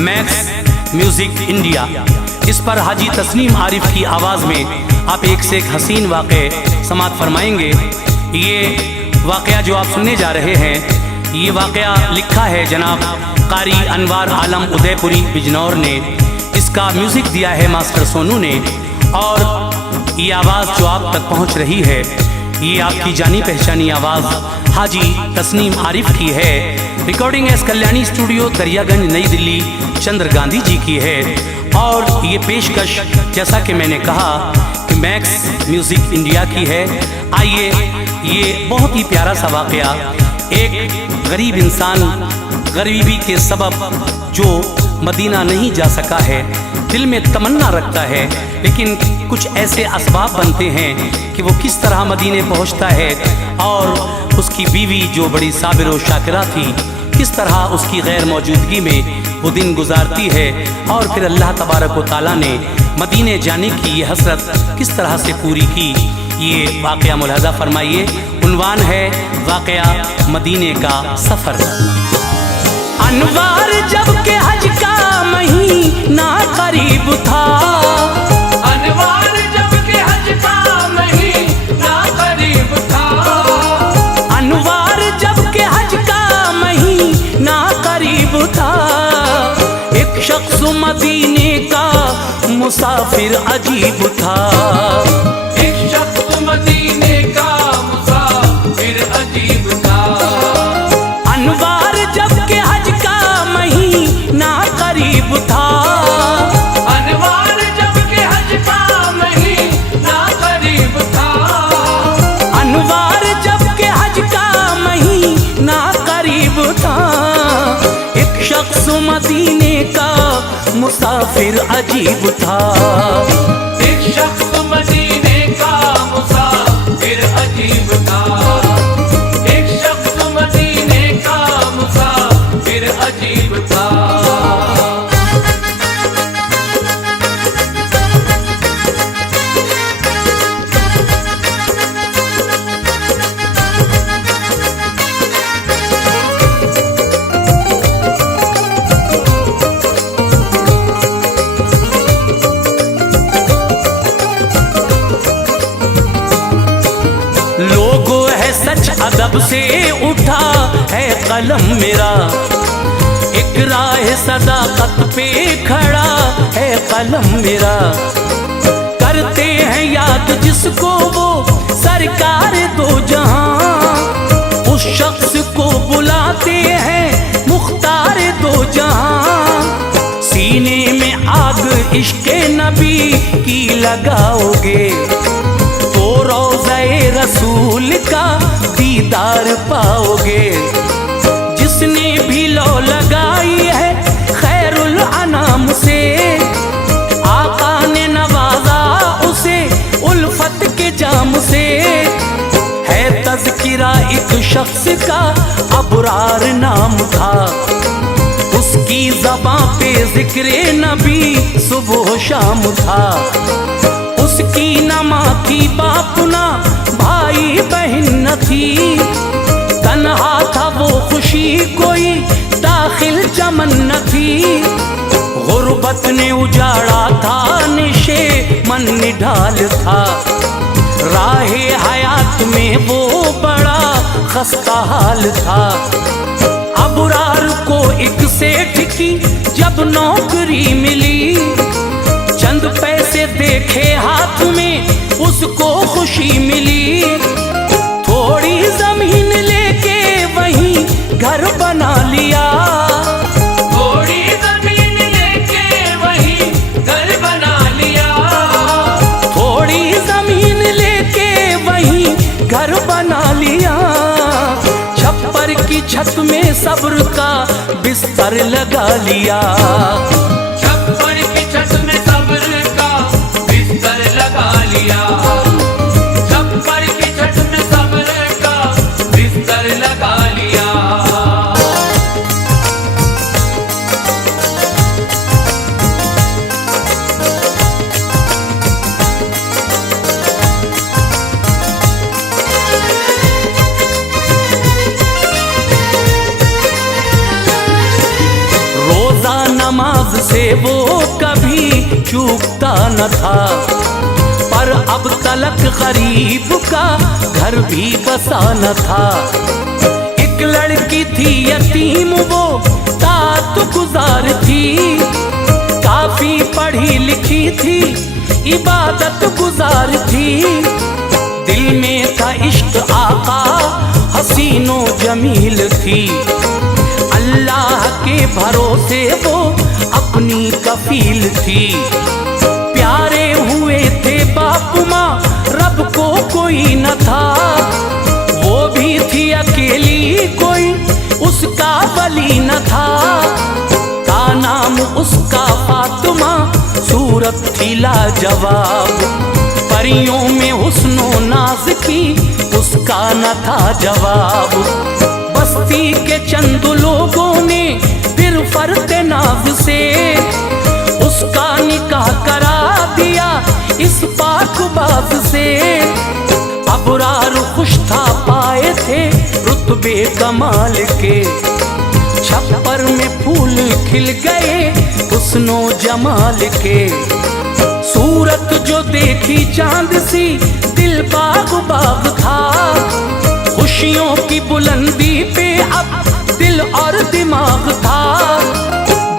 Max music India. इस पर हाजी तस्नीम आरिफ की आवाज़ में आप एक से एक हसीन वाक़े समाअत फरमाएंगे। ये वाक़या जो आप सुनने जा रहे हैं, ये वाक़या लिखा है जनाब कारी अनवार आलम उदयपुरी बिजनौर ने। इसका म्यूज़िक दिया है मास्टर सोनू ने। और ये आवाज़ जो आप तक पहुंच रही है, ये आपकी जानी पहचानी आवाज़ हाजी तस्नीम आरिफ की है। Recording S Kalyani studio Daryaganj नई दिल्ली चंद्र गांधी जी की है। और ये पेशकश जैसा कि मैंने कहा कि मैक्स म्यूज़िक इंडिया की है। आइए, ये बहुत ही प्यारा सा वाक़या, एक गरीब इंसान गरीबी के सबब जो मदीना नहीं जा सका है, दिल में तमन्ना रखता है, लेकिन कुछ ऐसे असबाब बनते हैं कि वो किस तरह मदीने पहुंचता है। और उसकी बीवी जो बड़ी साबिर व शाकिरा थी, किस तरह उसकी गैर मौजूदगी में वो दिन गुजारती है। और फिर अल्लाह तबारक व तआला ने मदीने जाने की ये हसरत किस तरह से पूरी की, ये वाक़या मुलाहज़ा फरमाइए। उन्वान है वाक़या मदीने का सफ़र। अनवार जब के हज का महीना करीब था, अनवार जब के हज का महीना करीब था, अनवार जब के हज का महीना करीब था, एक शख्स मदीने का मुसाफिर अजीब था। एक शख्स मदीने का मुसाफिर अजीब था। अनवार जब के हज का महीना करीब था, अनवार जब के हज का महीना करीब था, अनवार जब के हज का महीना करीब था, एक शख्स मदीने का मुसाफिर अजीब था। एक शख्स मदीने का मुसाफिर अजीब था। एक शख्स मदीने का मुसाफिर अजीब था। सच अदब से उठा है कलम मेरा, एक राह सदाकत पे खड़ा है कलम मेरा। करते हैं याद जिसको वो सरकार दो जहां, उस शख्स को बुलाते हैं मुख्तार दो जहां। सीने में आग इश्क़े नबी की लगाओगे तो रोज़े रसूल का दीदार पाओगे। जिसने भी लो लगाई है खैरुल अनाम से, आका ने नवाजा उसे उल्फत के जाम से। है तज़किरा एक शख्स का अबरार नाम था, उसकी ज़बां पे ज़िक्रे नबी सुबह शाम था। उसकी न माँ थी बाप ना भाई बहन न थी, तन्हा था वो खुशी कोई दाखिल चमन न थी। गुर्बत ने उजाड़ा था निशे मन निढाल था, राहे हयात में वो बड़ा खस्ता हाल था। अबरार को एक सेठ की जब नौकरी मिली, चंद पैसे देखे हाथ में उसको खुशी मिली। थोड़ी जमीन लेके वहीं घर बना लिया, थोड़ी जमीन लेके वहीं घर बना लिया। थोड़ी जमीन लेके वहीं घर बना लिया। छप्पर की छत में सब्र का बिस्तर लगा लिया। छप्पर की छत में सब्र का बिस्तर लगा लिया। छप्पर की छत में सब्र का बिस्तर लगा लिया। रोजा नमाज से वो कभी चूकता न था, पर अब तलक गरीब का घर भी बसा न था। एक लड़की थी यतीम वो तात गुजार थी, काफी पढ़ी लिखी थी इबादत गुजार थी। दिल में था इश्क आका हसीनो जमील थी, अल्लाह के भरोसे वो अपनी कफील थी। प्यारे हुए थे बाप माँ रब को कोई न था, वो भी थी अकेली कोई उसका वली न था। का नाम उसका फातिमा सूरत थी लाजवाब, परियों में हुस्नो नाज की उसका न था जवाब। बस्ती के चंद लोगों ने फिर फरते नाज से उसका निकाह करा दिया इस पाकबाज से। अबरार खुश था पाए थे रुतबे कमाल के, छप्पर में फूल खिल गए हुस्नो जमाल के। सूरत जो देखी चांद सी दिल बाग बाग था, खुशियों की बुलंदी पे अब दिल और दिमाग था।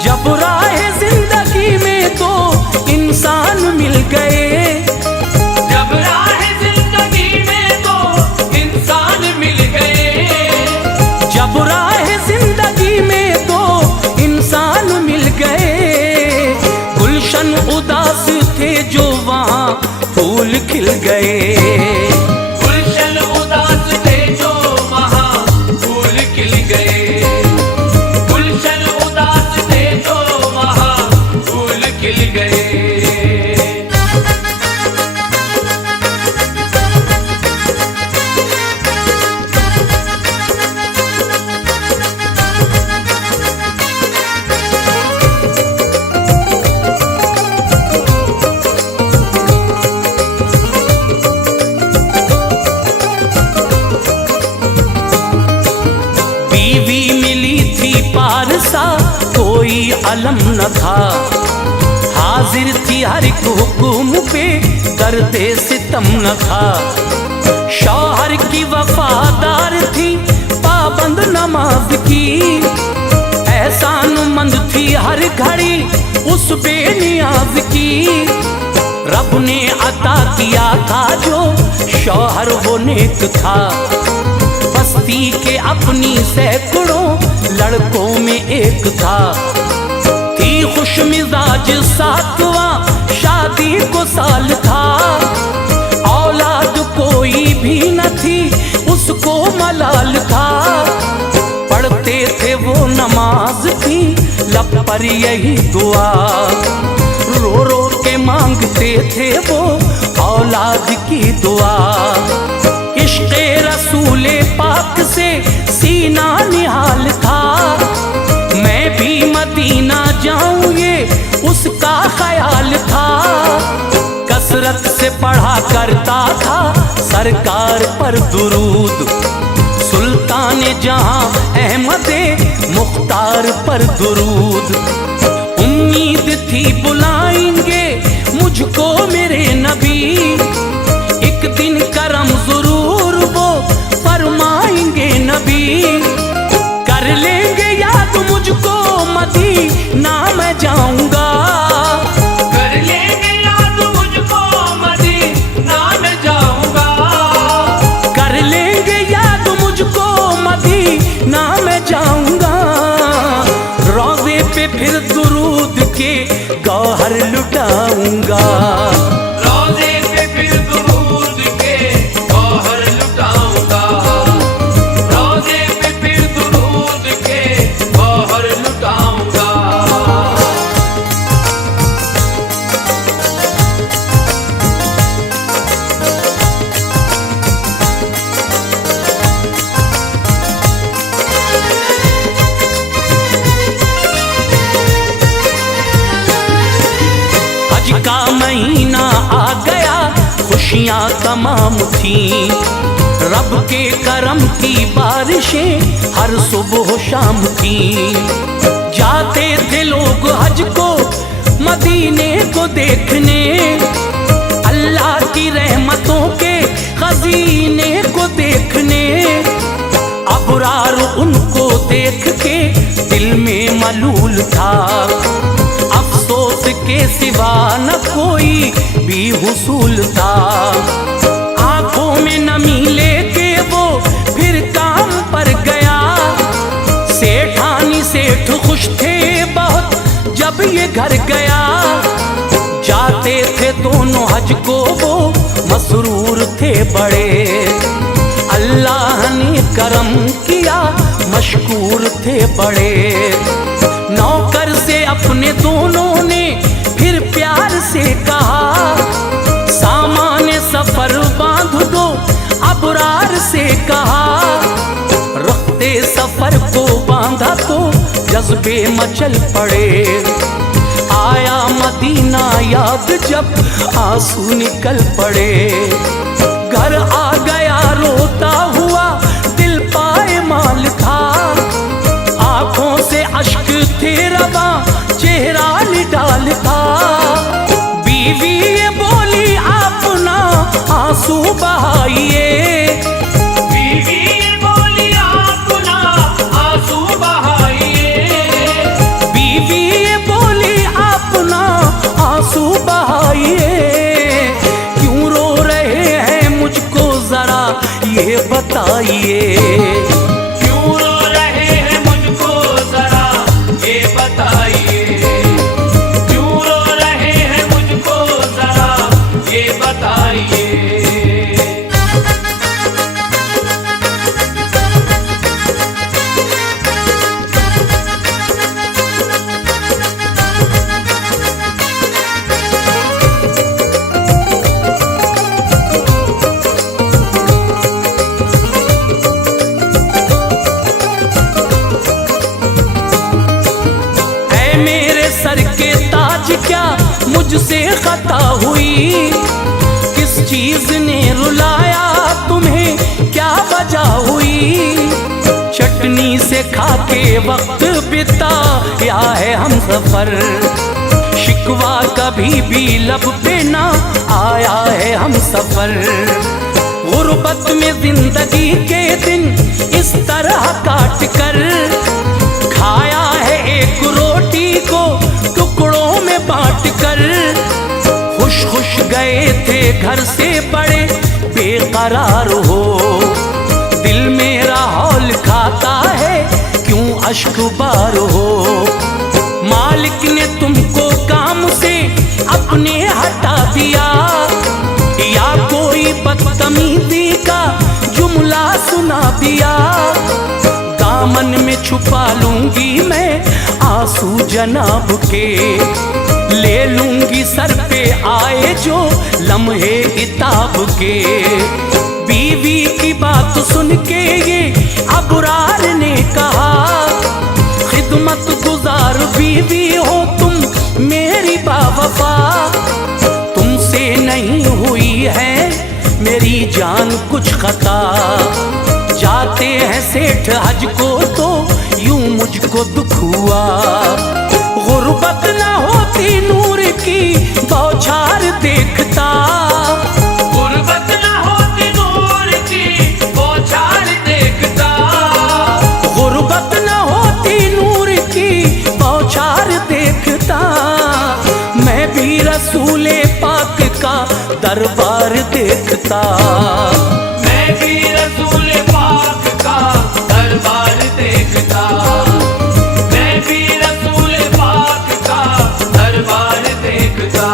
जब राह जिंदगी में दो इंसान मिल गए, जब राह जिंदगी में दो इंसान मिल गए, जब राह जिंदगी में दो इंसान मिल गए। गुलशन उदास थे जो वहाँ फूल खिल गए, गुलशन उदास थे जो वहाँ फूल खिल गए, गुलशन उदास थे जो वहाँ फूल खिल गए। पारसा कोई अलम न था, हाजिर थी हर एक हुक्म पे दर्दे सितम न था। शौहर की वफादार थी पाबंद नमाज की, एहसानमंद थी हर घड़ी उस बेनियाज की। रब ने अता किया था जो शौहर वो नेक था, बस्ती के अपनी सैकड़ों लड़कों में एक था। थी खुश मिजाज सातवां शादी को साल था, औलाद कोई भी न थी उसको मलाल था। पढ़ते थे वो नमाज थी लब पर यही दुआ, रो रो के मांगते थे वो औलाद की दुआ। इश्क़े रसूले पाक से सीना निहाल था, मैं भी मदीना जाऊं ये उसका ख्याल था। कसरत से पढ़ा करता था सरकार पर दुरूद, सुल्तान जहां अहमदे मुख्तार पर दुरूद। उम्मीद थी बुलाएंगे मुझको मेरे नबी, एक दिन करम जरूर वो फरमाएंगे नबी। कर लेंगे याद मुझको मदीना मैं जाऊंगा, कर लेंगे याद मुझको मदीना में जाऊंगा, कर लेंगे याद मुझको मदीना में जाऊंगा। रोज़े पे फिर दुरूद के गौहर लुटाऊंगा, रोज़े पे फिर दुरूद के गौहर लुटाऊंगा, रोज़े पे फिर दुरूद के गौहर लुटाऊंगा। हज का महीना आ गया खुशियाँ तमाम थीं, रब के करम की बारिशें हर सुबह शाम थीं। जाते थे लोग हज को मदीने को देखने, अल्लाह की रहमतों के खजीने को देखने। अबरार उनको देख के दिल में मलूल था, अफसोस के सिवा न कोई भी हुसूल था। आंखों में नमी लेके वो फिर काम पर गया, सेठानी सेठ खुश थे बहुत जब ये घर गया। जाते थे दोनों हज को वो मसरूर थे बड़े, अल्लाह ने करम किया मशकूर थे बड़े। नौकर से अपने दोनों ने फिर प्यार से कहा, सामान सफर बांध दो अबरार से कहा। रखते सफर को बांधा तो जज्बे मचल पड़े, आया मदीना याद जब आंसू निकल पड़े। घर आ गया रोता हुआ दिल पाए माल था, आंखों से अश्क थे रवा चेहरा निडाल था। बीवी ये बोली अपना आंसू बहाइए, बीवी ये बोली अपना आंसू बहाइए, बीवी ये बोली अपना आंसू बहाइए। क्यों रो रहे हैं मुझको जरा ये बताइए, क्यों रो रहे हैं मुझको जरा ये बताइए, क्यों रो रहे हैं मुझको जरा ये बताइए। क्या मुझसे खता हुई, किस चीज ने रुलाया तुम्हें क्या वजह हुई। चटनी से खाके वक्त बिताया है हम सफर, शिकवा कभी भी लब पे ना आया है हम सफर। गुर्बत में जिंदगी के दिन इस तरह काट कर, खाया है एक रोटी को टुकड़ों में बांट कर। खुश खुश गए थे घर से बड़े बेकरार हो, दिल मेरा हौल खाता है क्यों अश्कबार हो। मालिक ने तुमको काम से अपने हटा दिया, या कोई बदतमीजी का जुमला सुना दिया। दामन में छुपा लूंगी मैं आंसू जनाब के, ले लूंगी सर पे आए जो लम्हे इताब के। बीवी की बात सुन के ये अबरार ने कहा, खिदमत गुजार बीवी हो तुम मेरी बावफा। तुमसे नहीं हुई है मेरी जान कुछ खता, जाते हैं सेठ हज को तो यूं मुझको दुख हुआ। गुर्बत न होती नूर की बौछार देखता, गुर्बत न होती नूर की बौछार देखता, गुर्बत न होती नूर की बौछार देखता। मैं भी रसूले पाक का दरबार देखता, मैं भी रसूल पाक का दरबार देखता, मैं भी रसूल पाक का दरबार देखता।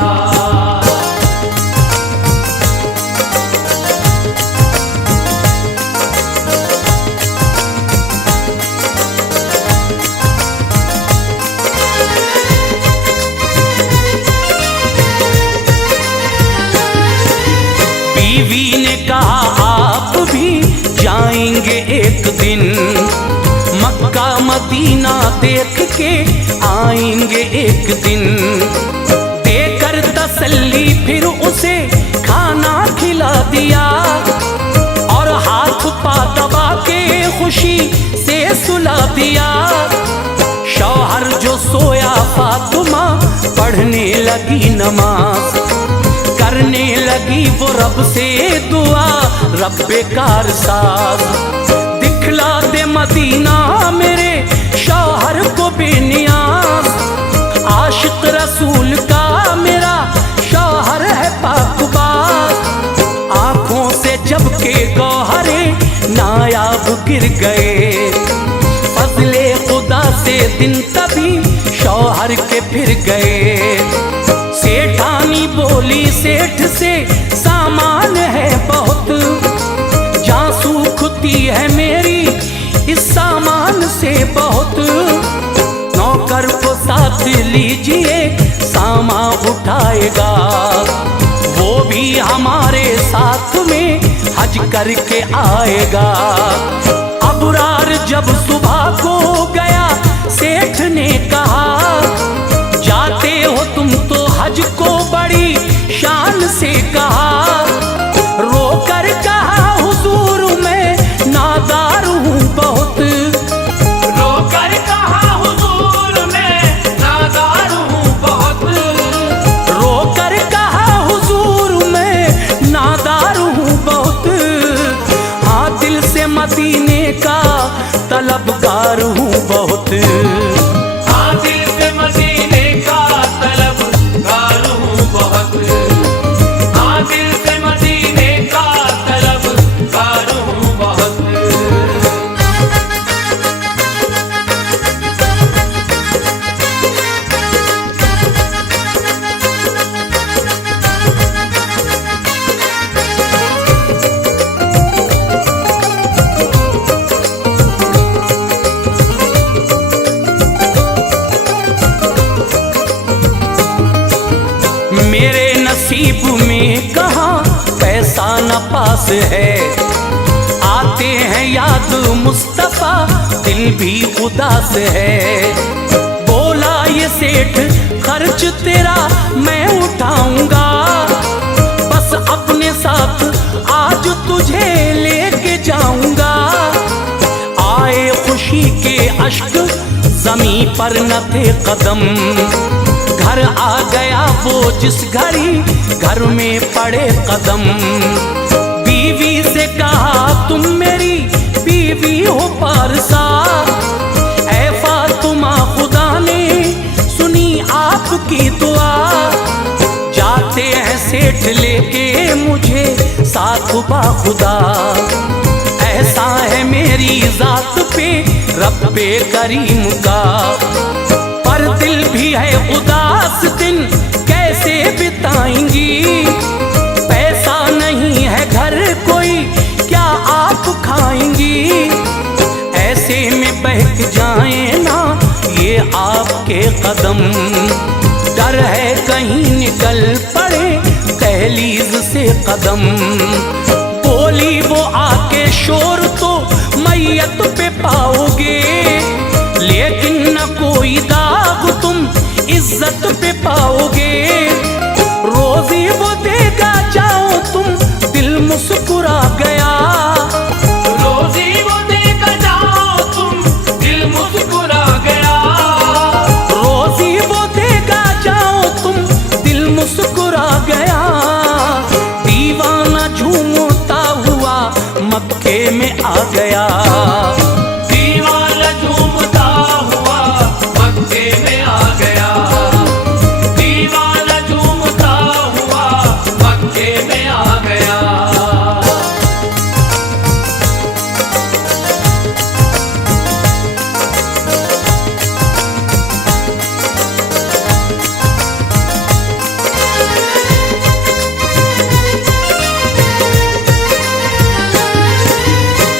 बीवी ने कहा आप भी जाएंगे एक दिन, मक्का मदीना देख के आएंगे एक दिन। देकर तसल्ली फिर उसे खाना खिला दिया, और हाथ पा दबा के खुशी से सुला दिया। शौहर जो सोया फातिमा पढ़ने लगी नमाज, करने लगी वो रब से दुआ, रब्बे कारसाज। दिखला दे मदीना मेरे शौहर को बेनियाज, आशिक रसूल का मेरा शौहर है पाकबाज। आंखों से जब के गौहरे नायाब गिर गए, फजले खुदा से दिन तभी शौहर के फिर गए। सेठानी बोली सेठ से सामान है बहुत, जहाँ सूखती है मेरी इस सामान से बहुत। नौकर को साथ लीजिए सामा उठाएगा, वो भी हमारे साथ में हज करके आएगा। अबरार जब सुबह को गया सेठ ने कहा, जाते हो तुम तो हज को बड़ी शान से कहा। रोकर कहा हुजूर मैं नादार हूँ बहुत, रोकर कहा हुजूर मैं नादार हूँ बहुत, रोकर कहा हुजूर मैं नादार हूँ बहुत। हाँ दिल से मदीने का तलबगार हूँ बहुत, हाँ दिल से मदीने का तलबगार हूँ बहुत, हाँ दिल से मदीने का तलबगार हूँ बहुत। मेरे नसीब में कहाँ पैसा न पास है, आते हैं याद मुस्तफा दिल भी उदास है। बोला ये सेठ खर्च तेरा मैं उठाऊंगा, बस अपने साथ आज तुझे लेके जाऊंगा। आए खुशी के अश्क जमी पर न थे कदम, घर आ गया वो जिस घड़ी घर में पड़े कदम। बीवी से कहा तुम मेरी बीवी हो पारसा, ऐ फातिमा खुदा ने सुनी आपकी दुआ। जाते हैं सेठ लेके मुझे साथ बाखुदा, ऐसा है मेरी जात पे रब्बे करीम का। पर दिल भी है उदास दिन कैसे बिताएंगी, पैसा नहीं है घर कोई क्या आप खाएंगी। ऐसे में बहक जाए ना ये आपके कदम, डर है कहीं निकल पड़े दहलीज से कदम। बोली वो आके शोर तो मैयत पे पाओगे, लेकिन न कोई दाग तुम इज्जत पे पाओगे। रोजी वो देगा जाओ तुम दिल मुस्कुरा गया, रोजी वो देकर जाओ तुम दिल मुस्कुरा गया, रोजी वो देगा जाओ तुम दिल मुस्कुरा गया। दीवाना झूमता हुआ मक्के में आ गया, दीवाना झूमता हुआ मक्के में आ गया, दीवाना झूमता हुआ मक्के में आ गया।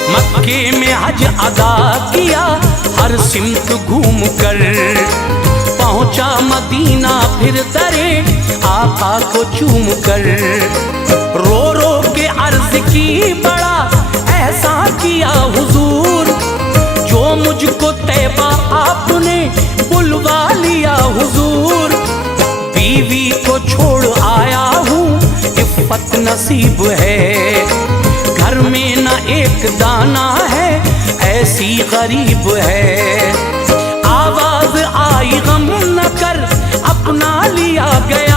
मक्के में हज अदा किया हर सिमत घूम कर, पहुंचा मदीना फिर दरे आका को चूम कर। रो रो के अर्ज की बड़ा ऐसा किया हुजूर, जो मुझको तैबा आपने बुलवा लिया हुजूर। बीवी को छोड़ आया हूँ इफ्फत नसीब है, घर में न एक दाना है ऐसी गरीब है। आवाज आई गम न कर अपना लिया गया,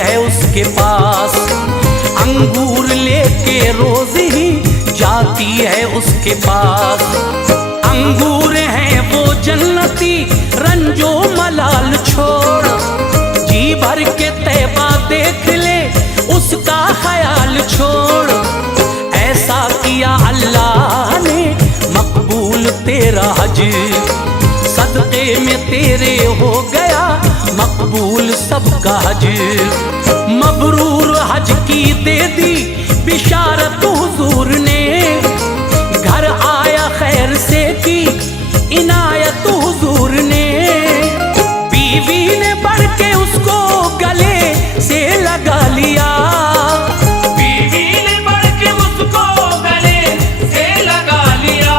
है उसके पास, अंगूर लेके रोज ही जाती है उसके पास। अंगूर हैं वो जन्नती रंजो मलाल छोड़, जी भर के तैबा देख ले उसका ख्याल छोड़। ऐसा किया अल्लाह ने मकबूल तेरा हज, सदक़े में तेरे हो गया मकबूल सबका हज। मबरूर हज की दे दी बिशारत हुजूर ने, घर आया खैर से की इनायत हुजूर ने। बीवी ने बढ़ के उसको गले से लगा लिया, बीवी ने बढ़ के उसको गले से लगा लिया,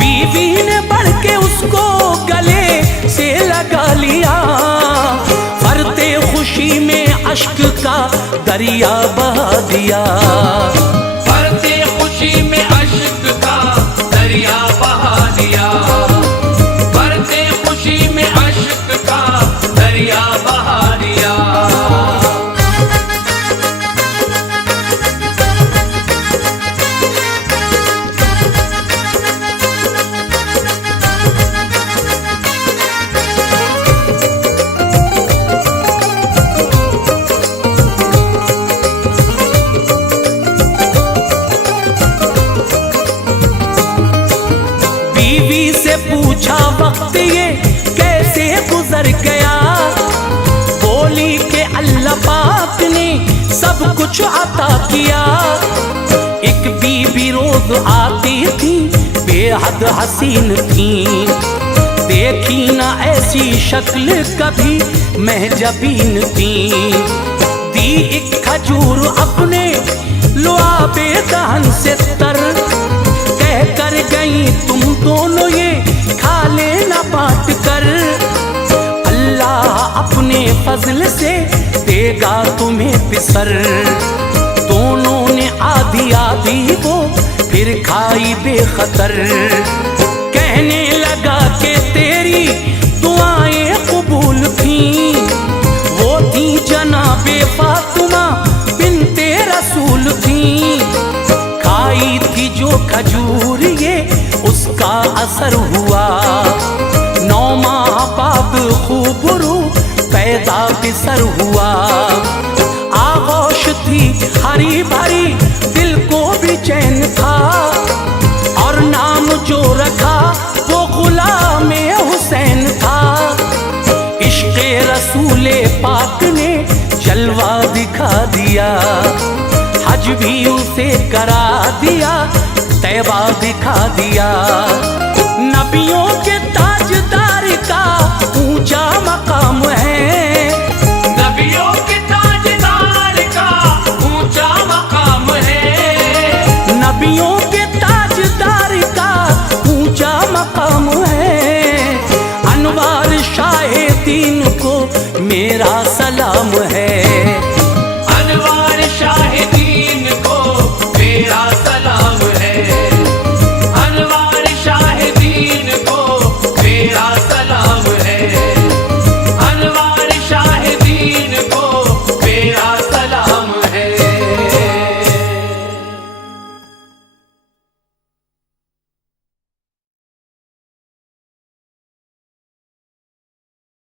बीवी ने बढ़ के उसको गले से लगा लिया। फरते खुशी में अश्क का दरिया बहा दिया, फरते खुशी में अश्क का दरिया बहा दिया, फरते खुशी में अश्क का दरिया बहा दिया। बीवी से पूछा वक्त ये कैसे गुजर गया, बोली के अल्लाह पाक ने सब कुछ अता किया। एक बीबी रोज आती थी बेहद हसीन थी, देखी ना ऐसी शक्ल कभी महजबीन थी। दी एक खजूर अपने लुआबे दहन से तर, कह कर गई तुम दोनों ये खा लेना बांट कर। अल्लाह अपने फजल से देगा तुम्हें पिसर। दोनों ने आधी आधी वो फिर खाई बेखतर, कहने लगा कि तेरी दुआएं कबूल थी। वो थी जनाबे फातिमा बिन्ते रसूल थी, खाई थी जो खजूर ये उसका असर हुआ। 9 माह बाद खूब रू पैदा बिसर हुआ। आगोश थी हरी भरी दिल को भी चैन था, और नाम जो रखा वो गुलाम हुसैन था। इश्क़े रसूले पाक ने जलवा दिखा दिया, हज भी उसे करा दिया, तैबा दिखा दिया। नबियों के ताजदार का ऊंचा मकाम है, नबियों के ताजदार का ऊंचा मकाम है, नबियों के ताजदार का ऊंचा मकाम है। अनवार शाहे दीन को मेरा सलाम